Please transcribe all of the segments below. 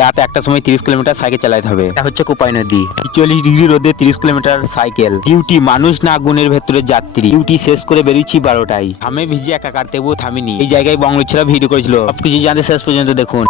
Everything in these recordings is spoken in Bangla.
রাত 1টার সময় 30 কিলোমিটার সাইকেল চালাতে হবে। এটা হচ্ছে কোপাই নদী। 40 ডিগ্রি রোদে 30 কিলোমিটার সাইকেল। ডিউটি মানুষ না আগুনের ভেতরে যাত্রী। ডিউটি শেষ করে বেরিয়েছি 12টায়। ঘামে ভিজে একাকার, তবুও থামিনি। এই জায়গায় বাংলাদেশিরা ভিডিও করেছিল, সবকিছু জানতে শেষ পর্যন্ত দেখুন।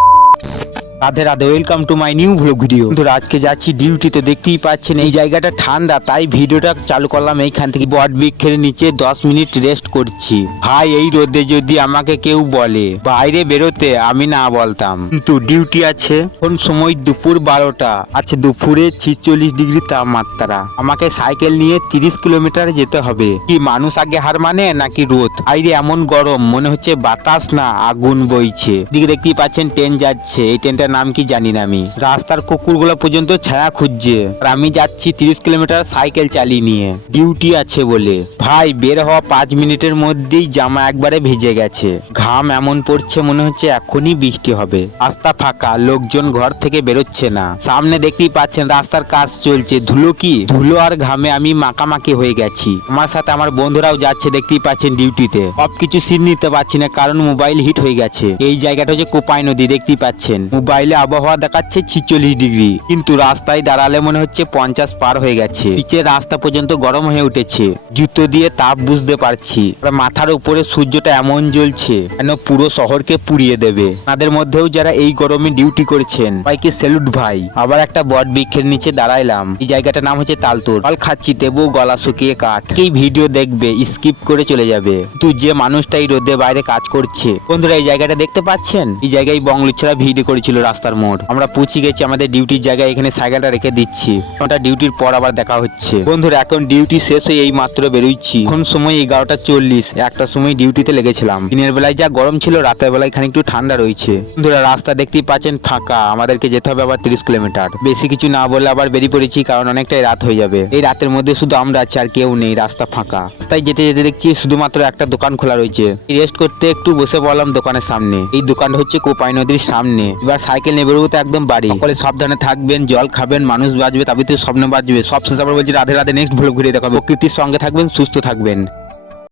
Radhe Radhe, welcome to my new vlog video. কিন্তু আজকে যাচ্ছি ডিউটি, তো দেখতেই পাচ্ছেন এই জায়গাটা ঠান্ডা, তাই ভিডিওটা চালু করলাম এইখান থেকে। বট বৃক্ষের নিচে 10 মিনিট রেস্ট করছি। ভাই এই রোদে যদি আমাকে কেউ বলে বাইরে বেরোতে, আমি না বলতাম, কিন্তু ডিউটি আছে। কোন সময় দুপুর 12টা আছে, দুপুরে 46 ডিগ্রি তাপমাত্রা। আমাকে সাইকেল নিয়ে 30 কিলোমিটার যেতে হবে। কি মানুষ আগে হার মানে নাকি রোদ? বাইরে এমন গরম, মনে হচ্ছে বাতাস না আগুন বইছে। দিকে দেখতেই পাচ্ছেন ট্রেন যাচ্ছে, এই ট্রেনটার নাম কি জানি না আমি। রাস্তার কুকুরগুলো পর্যন্ত ছায়া খুঁজছে, আর আমি যাচ্ছি 30 কিলোমিটার সাইকেল চালিয়ে নিয়ে, ডিউটি আছে বলে। ভাই বের হওয়া 5 মিনিটের মধ্যেই জামা একবারে ভিজে গেছে। ঘাম এমন পড়ছে মনে হচ্ছে এখনই বৃষ্টি হবে। রাস্তা ফাঁকা, লোকজন ঘর থেকে বেরোচ্ছে না। সামনে দেখতেই পাচ্ছেন রাস্তার কাজ চলছে। ধুলো কি ধুলো আর ঘামে আমি মাখামাখি হয়ে গেছি। আমার সাথে আমার বন্ধুরাও যাচ্ছে, দেখতেই পাচ্ছেন ডিউটিতে। সবকিছু সিন নিতে পারছি না, কারণ মোবাইল হিট হয়ে গেছে। এই জায়গাটা হচ্ছে কোপাই নদী, দেখতেই পাচ্ছেন। মোবাইলে আবহাওয়া দেখাচ্ছে 46 ডিগ্রি, কিন্তু রাস্তায় দাঁড়ালে মনে হচ্ছে 50 পার হয়ে গেছে। পিচের রাস্তা পর্যন্ত গরম হয়ে উঠেছে। জুতো দিয়ে তাপ বুঝতে পারছি। মাথার উপরে সূর্যটা এমন জ্বলছে যেন পুরো শহরকে পুড়িয়ে দেবে। তাদের মধ্যেও যারা এই গরমে ডিউটি করছেন, ভাইকে স্যালুট ভাই। আবার একটা বট বৃক্ষের নিচে দাঁড়াইলাম। এই জায়গাটার নাম হচ্ছে তালতোর। ফল খাচ্ছি, তবুও গলা শুকিয়ে কাঠ। এই ভিডিও দেখবে, স্কিপ করে চলে যাবে। কিন্তু যে মানুষটা এই রোদে বাইরে কাজ করছে, বন্ধুরা এই জায়গাটা দেখতে পাচ্ছেন? এই জায়গায় বংলুচ্ছরা ভিডিও করেছিল রাস্তার মোড়। আমরা পৌঁছে গেছি আমাদের ডিউটির জায়গায়, এখানে সাইকেলটা রেখে দিচ্ছি। ওটা ডিউটির পর আবার দেখা হচ্ছে। বন্ধুরা এখন ডিউটি শেষ হয়ে এই মাত্র বেরোচ্ছি। এখন সময় 11টা 40। 1টার সময় ডিউটিতে লেগেছিলাম। দিনের বেলায় যা গরম ছিল, রাতের বেলায় খানিকটু ঠান্ডা রয়েছে। বন্ধুরা রাস্তা দেখতেই পাচ্ছেন ফাঁকা। আমাদেরকে যেতে হবে আবার 30 কিলোমিটার। বেশি কিছু না বলে আবার বেরিয়ে পড়েছি, কারণ অনেকটাই রাত হয়ে যাবে। এই রাতের মধ্যে শুধু আমরা আছি, আর কেউ নেই। রাস্তা ফাঁকা। রাস্তায় যেতে যেতে দেখছি শুধুমাত্র একটা দোকান খোলা রয়েছে। রেস্ট করতে একটু বসে পড়লাম দোকানের সামনে। এই দোকানটা হচ্ছে কোপাই নদীর সামনে। এবার সাইকেল নিয়ে বেরোবো তো একদম বাড়ি। সকলে সাবধানে থাকবেন, জল খাবেন, মানুষ বাঁচবে, তবে তো স্বপ্ন বাঁচবে। সব শেষ আবার বলছি রাধে রাধে। নেক্সট ভ্লগ ঘুরে দেখাবো। প্রকৃতির সঙ্গে থাকবেন, সুস্থ থাকবেন।